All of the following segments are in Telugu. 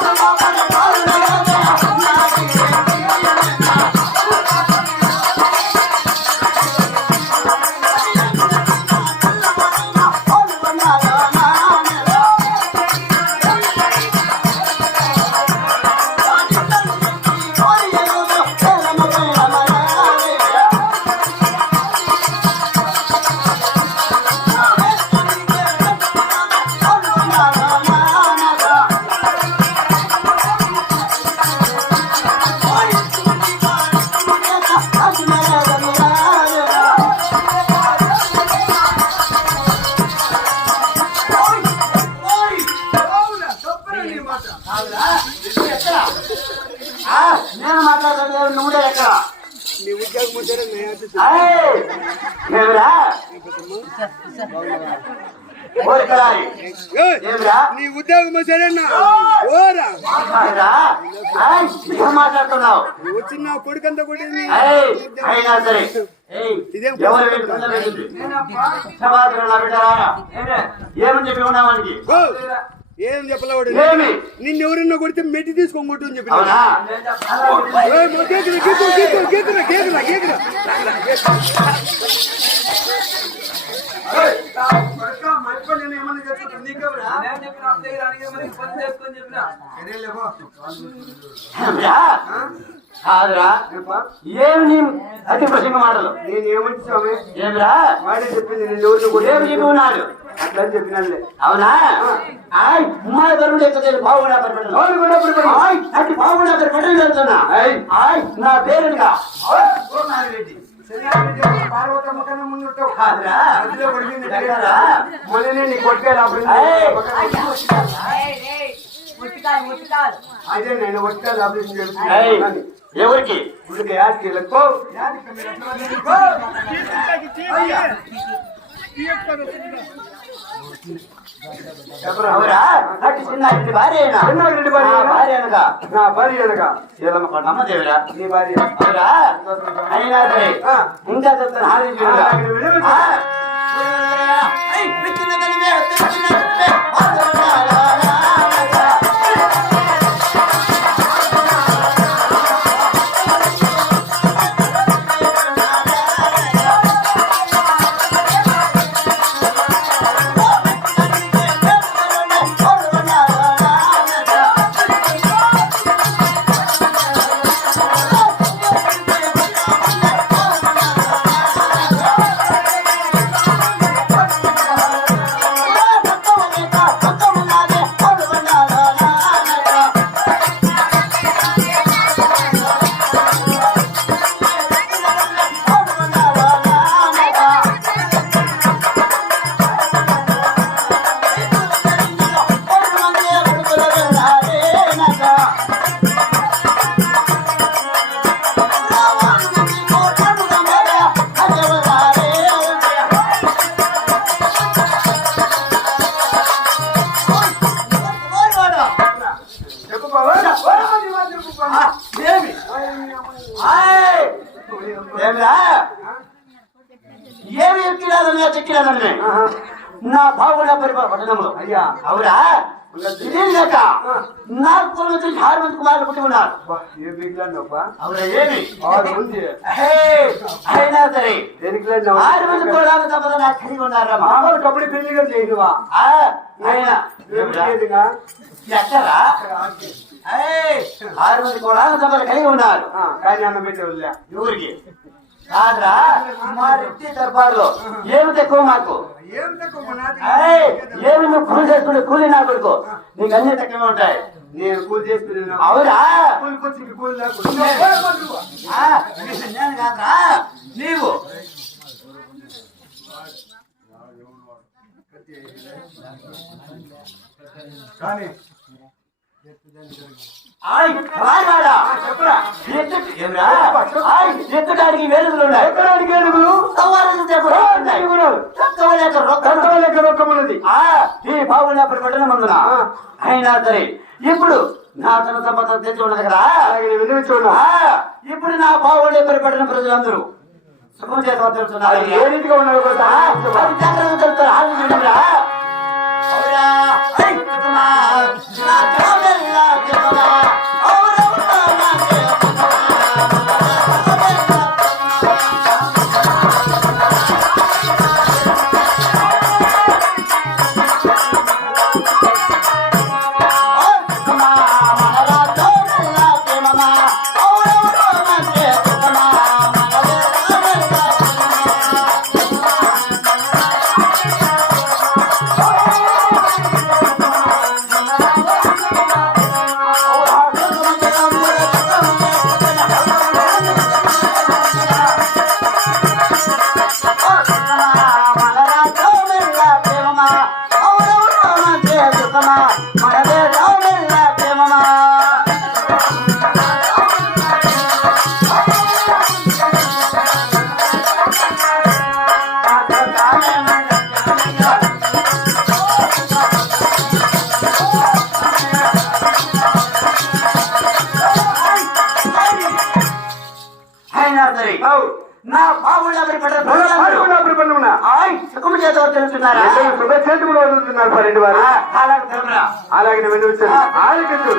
నేను ఏమిరా నీ ఉద్యోగం మాట్లాడుతున్నావు? నా కొడుకంతా కొట్టేది! అయినా సరే. ఏమని చెప్పి! ఏం చెప్పలేవాడు? నిన్ను ఎవరన్నా కొడితే మెట్టి తీసుకొని కొట్టు అని చెప్పిన? అవునా? కాదురా. ఏమి నీ అతి ప్రసంగ మాటలు? నేను ఏమంటే స్వామి ఏమిరా? వాడే చెప్పింది నేను ఎవరిని కొట్టి ఏమి చెప్పి ఉన్నారు అట్లా అని చెప్పినానులే అవునా ఆయ్ మా గరుడు ఎక్కలేదు బాగున్నా పరిపెట్టను అవును కూడా ఇప్పుడు ఆయ్ అట్టి బాగున్నా పరిపెట్టను వెళ్తున్నా ఆయ్. ఆయ్ నా పేరుగా పార్వతమ్మ కన్నా ముందు మొన్ననే నీ అదే నేను వచ్చాను ఆపరేషన్ చేస్తున్నాను ఎవరికి ఇప్పుడు యాడ్కి ఇంకా చెప్తాను నాకు వినవచ్చు. ఏమిరా ఏమి ఎక్కిరాదన్నా చెక్కిరాదన్నా. నా బాగున్న పరిపాలన పట్టణంలో అయ్యా అవురా ఇదే లేక నాకు తొమ్మిది నుంచి ఆరు మంది కుమారులు పుట్టి ఉన్నారు అవురా ఏమి అయినా సరే ఆరు మంది కులాల సంపద నాకు కలిగి ఉన్నారా కబడ్డీ పెళ్ళిగా చేయదువా ఆ, అయినా ఏమిరా? ఏదిగా ఎక్కరా ఆరు మంది కులాల సంపద కలిగి ఉన్నారు. కానీ అన్న పెట్టి వదిలే. ఎవరికి కాదురా మా రెడ్డి దర్బార్లో ఏమి తక్కువ మాకు? ఏమి నువ్వు కూలి చేసుకుంటే కూలి నా కొడుకు. నీకు అన్ని తక్కువ ఉంటాయి. నేను కూలి అవురా. నేను కాదురా. నీవు. కానీ వేలుగులు ఉన్నాయి. రొక్కమున్నది ఈ బాగున్నప్పుడు. అయినా సరే ఇప్పుడు నా తన సంపద తెచ్చి ఉన్నది కదా? చూడు. ఇప్పుడు నా బాగుండే పరిపడిన ప్రజలందరూ? చేతున్నారు అది ఏ రీతిగా ఉన్నావు కదా జాగ్రత్త అవు నా బావుళ్ళ ప్రపన్నమున ఆయ్ సుఖము చేత తెలుస్తున్నారా ఇద్దరు శుభచేతులు వదులుతున్నారు పన్నెండు వారు. అలాగే వెళ్ళి వచ్చారు ఆలకించు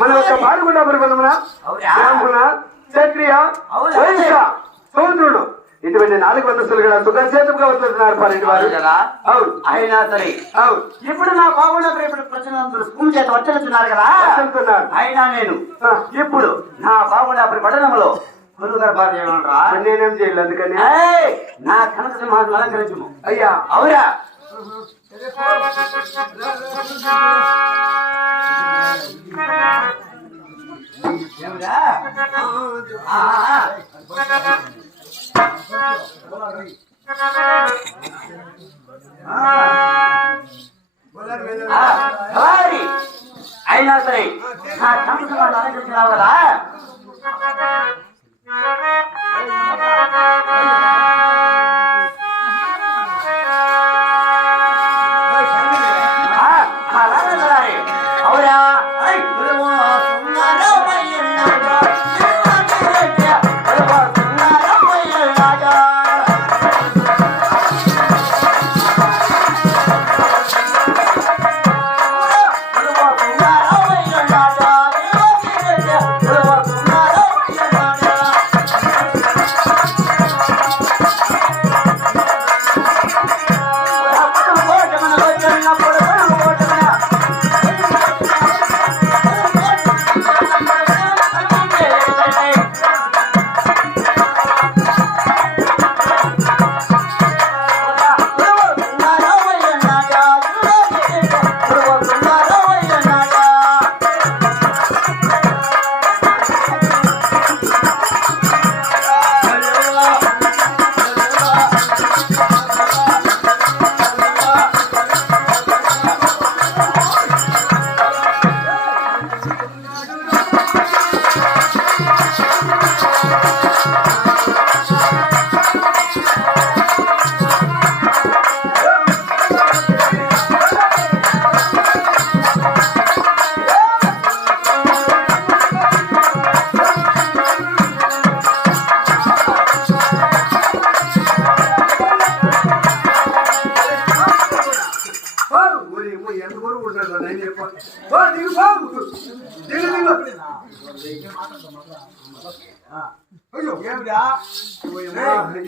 మన యొక్క పాల్గొండ ప్రబంధమున? బ్రాహ్మణ క్షత్రియ? వైశ్య సోదరుడు. ఇటువంటి నాలుగు వందస్తులు కూడా సుఖచేతముగా వదులుతున్నారు పన్నెండు వారు. కదా అవును. అయినా సరే. అవును. ఇప్పుడు నా బాగుండ ఇప్పుడు ప్రజలు సుఖం చేత వచ్చలుతున్నారు కదా. అయినా నేను. ఇప్పుడు నా బాగుండ పట్టణంలో నేనేం చేయాలి అందుకని. నా కనక సింహాన్ని అలంకరించము. అయ్యా. అవురా. ఎవరా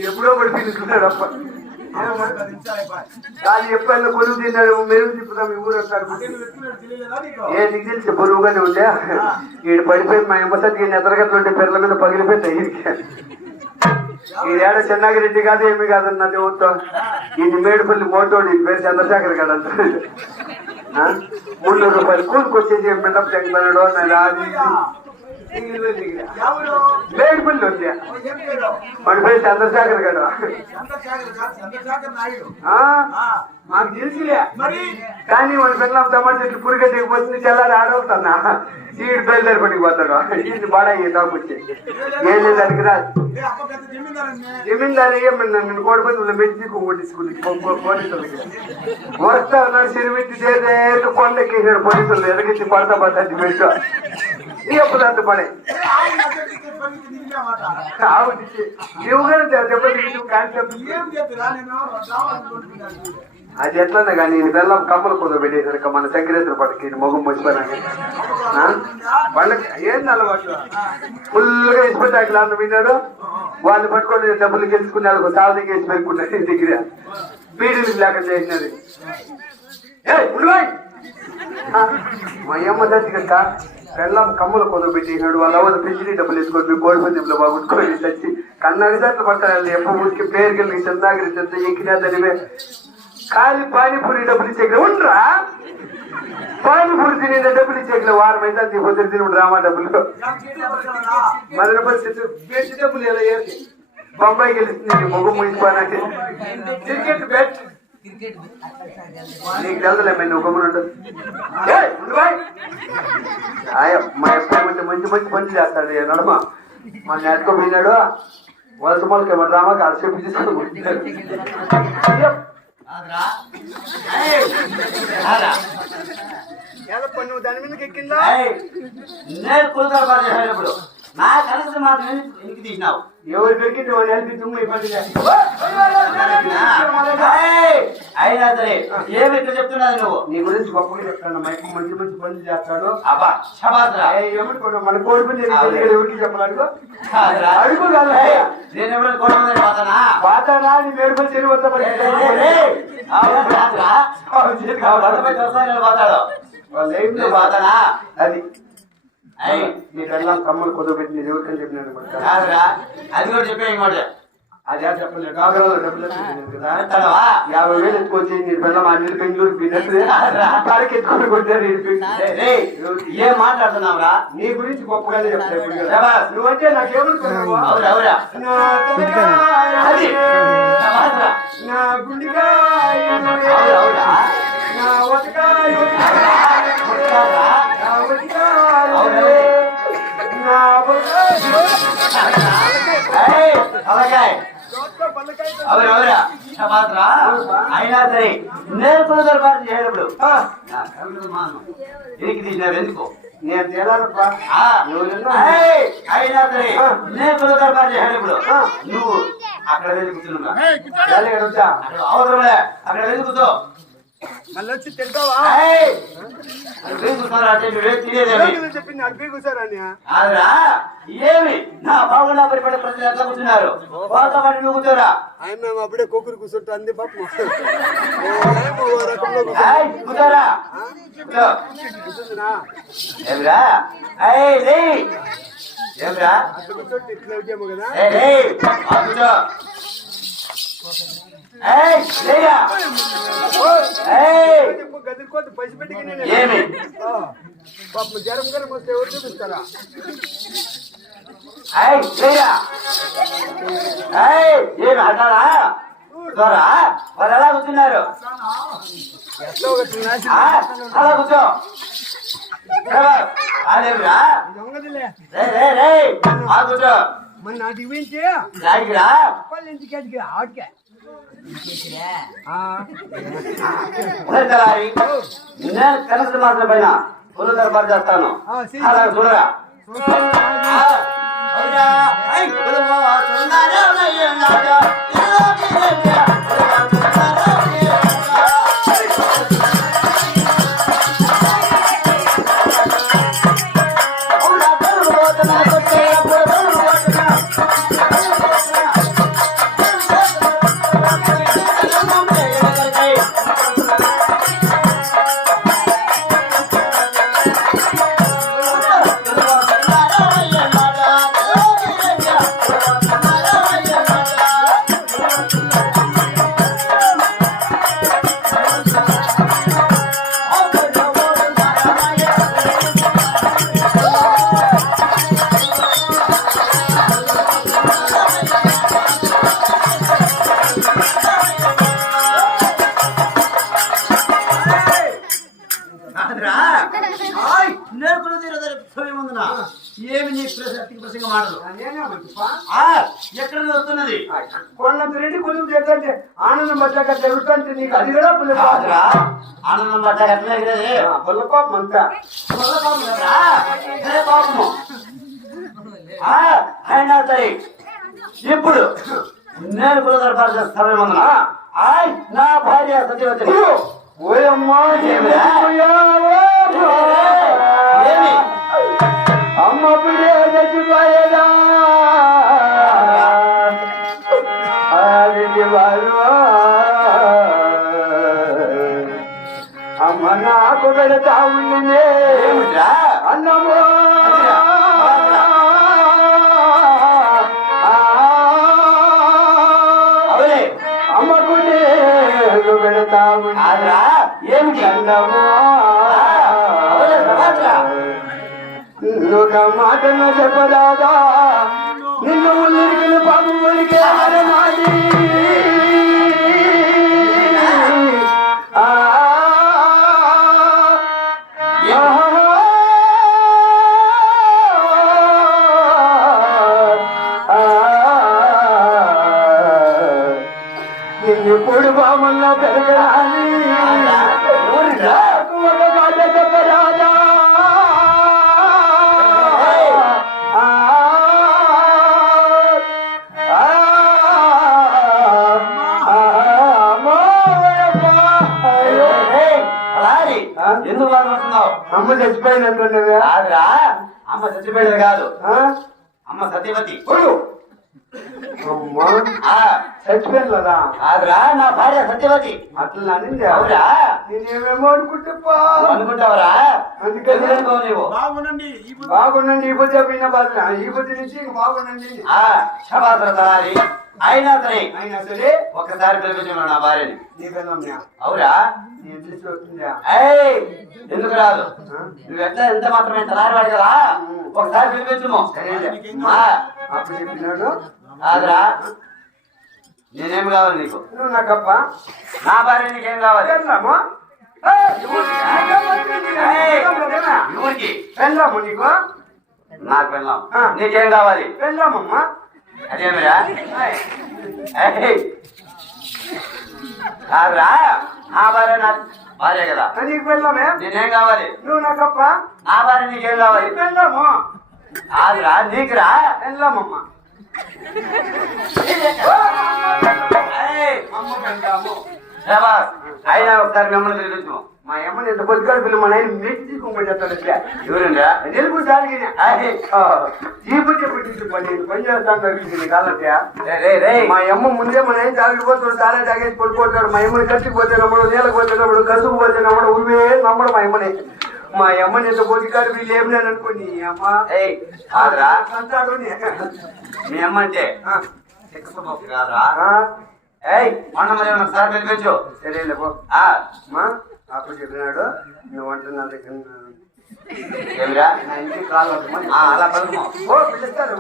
ఎప్పుడో పడి పిలుస్తున్నాడు అప్ప. అది ఎప్పుడైనా కొలువు తిన్నాడు మెరుగు తిప్పుదాం ఈ ఊరు వస్తారు ఏ నీకు తెలిసి బరువుగానే ఉండే? వీడు పడిపోయి మా ఎంబసతికి నెతరగట్లు ఉంటే పిల్లల మీద పగిలిపోతాయి. ఈడేడ ఏడ చెన్నాగిరెడ్డి కాదు ఏమి కాదు కాదన్న దేవుతో ఇది మేడిపల్లి మోటోడు ఈ పేరు చంద్రశేఖర్ గారు అంటారు ఆ? మున్నూరు రూపాయలు కూలికొచ్చేసి బిడ్డప్ చెంగన్నాడు అది మేడుపల్లి ఉంది మన పేరు చంద్రశేఖర్ గారు మాకు తెలిసిలే. కానీ మన పిల్లలు టమాటా చెట్లు పురిగ పోతుంది తెల్లారి ఆడవుతున్నా ఈడు బయలుదేరి పడికి పోతాడు. ఇది బాగా తాపు ఏం లేదు దానికి రాదు. జమీందారు ఏమన్నా నేను కోడిపల్లి మెచ్చి కొట్టించుకుని పోలీసులకి. వస్తా ఉన్నాడు సిరిమిట్టి దేదేక కొండకి పోలీసులు ఎదగిచ్చి పడతా పడతా పెట్టు ఎప్పుడు పడే. ఆవు నువ్వు కూడా చెప్పండి నువ్వు కాన్సెప్ట్ అది ఎట్లన్నా కానీ బెల్లం కమ్మలు కుదర పెట్టేసరికి మన చక్రేశ్వర పట్టుకి మొగం వచ్చిపోయినాక వాళ్ళకి ఏం అలవాటు? ఫుల్గా ఇసుపెట్టాకి అన్న విన్నాడు వాళ్ళు పట్టుకొని డబ్బులు గెలుచుకున్నారు దగ్గర వేసి పెట్టుకున్నారు దగ్గర. బీడీలు లేక చేసినది. ఏ, ఉండువాయ్. ఆ, దగ్గర అమ్మ దచ్చి కక్క కమ్ముల కొద్దు పెట్టినాడు వాళ్ళ అవ్వదు పెంచి డబ్బులు వేసుకొని కోడి పందెంలో బాగుంటుకొని తెచ్చి కన్నాడు దాంట్లో పట్టాలి ఎప్ప ఊరికి పేరుకెళ్ళి చందాగిరి చెంత ఎక్కినా దానివే ఖాళీ పానీపూరి డబ్బులు ఇచ్చే ఉండరా? పానీపూరి తినే డబ్బులు ఇచ్చేకి వారం అయితే అది పొద్దున తిని రామా డబ్బులు? మొదల పరిస్థితి. బెట్ డబ్బులు ఎలా ఏది నీకు తెలుదులే మేము నువ్వు గమ్మున మా ఎప్పుడు మంచి మంచి మంచి పనులు చేస్తాడు నడమ మా నెట్టుకోపోయినాడు వలస మొలకి మన రామా కాసేపు నువ్వు దాని మీదకి ఎక్కిందా నేను కులదర నా మాత్రం ఎందుకు తీసినావు ఎవరు పెరిగింది వాళ్ళు హెల్ప్ తుమ్ము ఇబ్బంది అయినా సరే ఏమి చెప్తున్నావు నువ్వు? నీ గురించి గొప్పగా చెప్తాను మైకు మంచి మంచి పనులు చేస్తాడు అబ్బా శబాద్రా ఏయ్, ఏమనుకోను మన కోడి పని ఎవరికి చెప్పాలనుకో అడుగు? కాదు. నేను పోతానా? పాతనా? నీ వద్ద పోతాడు. వాళ్ళు పోతానా? అది. ఏయ్, నీ కళ్ళ కమ్మలు కొద్దు పెట్టి నీ ఎవరికని చెప్పినాను అనమాట. కాదురా అది కూడా చెప్పే ఇంకోటి అదే చెప్పలేదు కాకరాలు డబ్బులు ఎత్తుకున్నాను కదా. అంటావా? యాభై వేలు ఎత్తుకొచ్చి నీ పిల్ల మా నీళ్ళు బెంగళూరు బిజినెస్ కాడికి ఎత్తుకొని కొట్టారు ఈడికి. ఏయ్, ఏయ్, ఏం మాట్లాడుతున్నావురా? నీ గురించి గొప్పగానే చెప్తా ఇప్పుడు కదా. శబాస్. నువ్వంటే నాకేమనుకున్నావు అవురా అవురా. నా గుండెకాయ అయినా సరే నేను కూడా దరబారు చేయడప్పుడు ఆ, నా కళ్ళు మాను ఎనికి తీసినావు ఎందుకు నేను తేలాలప్పా అయినా సరే. నేను కూడా దరబారు చేయడప్పుడు. నువ్వు అక్కడ వెళ్ళి కూర్చున్నా అక్కడ అవసరంలే అక్కడ వెళ్ళి కూర్చో మళ్ళీ వచ్చి తింటావా చెప్పింది అడిపి కూర్చోరాని ఏమి? నా బాగున్నా పరిపడే ప్రజలు ఎట్లా కూర్చున్నారు? నువ్వు కూర్చోరా. ఆయన మేము అప్పుడే కుక్కరు కూర్చుంటా అంది పాపం. రకంలో కూర్చోరా. ఏమిరా? అట్లా ఇట్లా వచ్చాము కదా. ఏయ్ లే పసి పెట్టుకుని ఏమి? పాపం జ్వరం గారు వస్తే ఎవరు చూపిస్తారా ఏమి అంటారా వాళ్ళు ఎలా కూర్చున్నారు? అలా కూర్చో. అదేమిరా ఆ కూర్చో. నాటికి పోయించి రాగిరా వాళ్ళ ఇంటికి అడిగి ఆడికే. పైన పులు దర్బారు చేస్తాను. అలా చూడరా? అవునా? ప్రసంగ మాటలు ఎక్కడ వస్తున్నది కొండంత రెడ్డి కొంచెం చేద్దంటే ఆనందం వచ్చాక జరుగుతుంటే నీకు అది కూడా ఆనందం పడ్డ ఎట్లా ఎగిరేది? పుల్ల పాపం అంతా. వల్ల పాపం కదరా? సరే పాపము ఆ, అయినా సరే ఇప్పుడు నేను కూడా సమయముందున ఆయ్ నా భార్య సత్యవతి ఓయమ్మా ఏమిరా? ఏమి? అమ్మ పిడే వాళ్ళు అమ్మ నాకు పెడతా ఉండిందే. అన్నము. అమ్మకు పెడతా ఉండే. ఏమిటి అన్నము? ఒక మాట చెప్పదాదా నిన్ను ఉల్లిరికిన బాబు ఉలికే మాది ఆ నిన్ను పొడి బామల్లో అమ్మ చచ్చిపోయినట్టుండవే? కాదురా అమ్మ చచ్చిపోయేది కాదు. అమ్మ సత్యవతి అమ్మా కాదురా నా భార్య సత్యవతి అట్లా అనింది? అవురా. నేనేమేమో అనుకుంటా అనుకుంటావరా? అందుకని బాగుండండి ఈ బుద్ధి. బాగుండండి ఈ పొద్దు చెప్పిన బాధ. ఈ పొద్దు నుంచి బాగుండండి. ఆ శబాద్ర తలారి అయినా సరే అయినా సరే ఒక్కసారి పిలిపించు నా భార్యని అవురా ఎందుకు రాదు నువ్వు ఎట్లా ఎంత మాత్రమే తలారి వాడి కదా ఒకసారి పిలిపించుము అప్పుడు చెప్పినాడు కాదురా నేనేం కావాలి నీకు నువ్వు నాకప్ప నా భార్య నీకేం కావాలి ఊరికి నీకు నాకు వెళ్ళాం. నీకేం కావాలి పెళ్ళామమ్మా అదేమిరా కాదురా? నా భార్య నా భార్య కదా. నీకు పెళ్ళామే నేనేం కావాలి? నువ్వు నాకప్ప నా భార్య నీకేం కావాలి? పెళ్ళాము? కాదురా నీకురా? శబాష్. అయినా ఒకసారి మిమ్మల్ని పిలిపించు మా అమ్మని ఎంత పొద్దుగాడు పిల్లలు మా నాయన నీటి నిలుపు పని పని చేస్తాను. మా అమ్మ ముందే మన ఏం తాగిపోతాడు తాళే తాగేసి పడిపోతాడు. మా అమ్మని కట్టిపోతే నమ్మడు నీళ్ళకి పోతే నమ్మడు కసుకు పోతే నమ్మడు ఉరివే నమ్మడు మా అమ్మని. మా అమ్మని ఎంత పొద్దుగాడు వీళ్ళు ఏమి నేను అనుకోని అమ్మ అంటాడు. మీ అమ్మ అంటే కాదురా ఏయ్ మొన్న మరి ఒకసారి పిలిపించు అమ్మా అప్పుడు చెప్పినాడు నువ్వు అంటున్నా దగ్గర ఏమిరా? నా ఇంటికి కాల్ ఆ, అలా పలుకుమో ఓ పిలుస్తారు